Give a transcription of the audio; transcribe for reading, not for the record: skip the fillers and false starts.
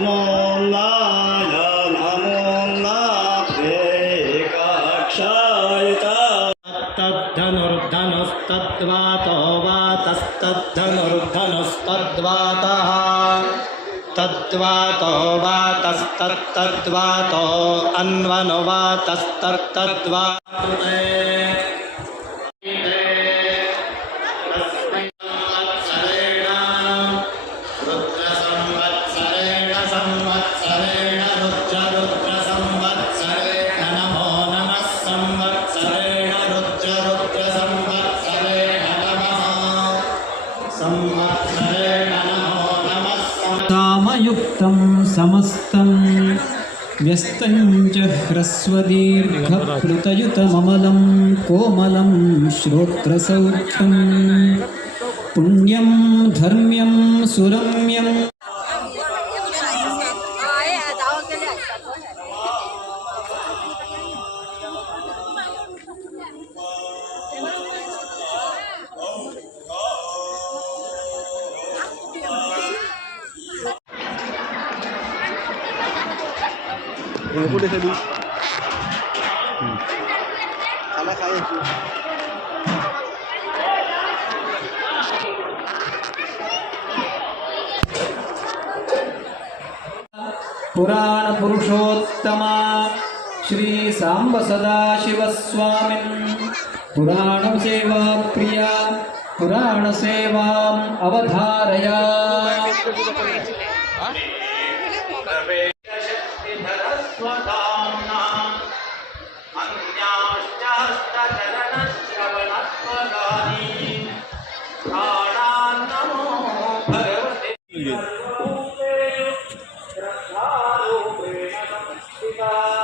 नमो तद्धनुर्धनुस्तद्वातो वातस्तद्धनुर्धनुस्तद्वातः तद्वातो वातस्तत्तद्वातो अन्वनो वातस्तत्तद्वाते कामयुक्तं समस्तं व्यस्तं च ह्रस्वदीर्घप्लुतयुतममलं कोमलं श्रोत्रसौख्यं पुण्यं धर्म्यं सुरम्यं Yang boleh tadi. Salah saya tu. पुराण पुरुषोत्तमा श्री सांब सदाशिव स्वामिन् पुराण सेवा प्रिया पुराण सेवाम् अवधारया भगवते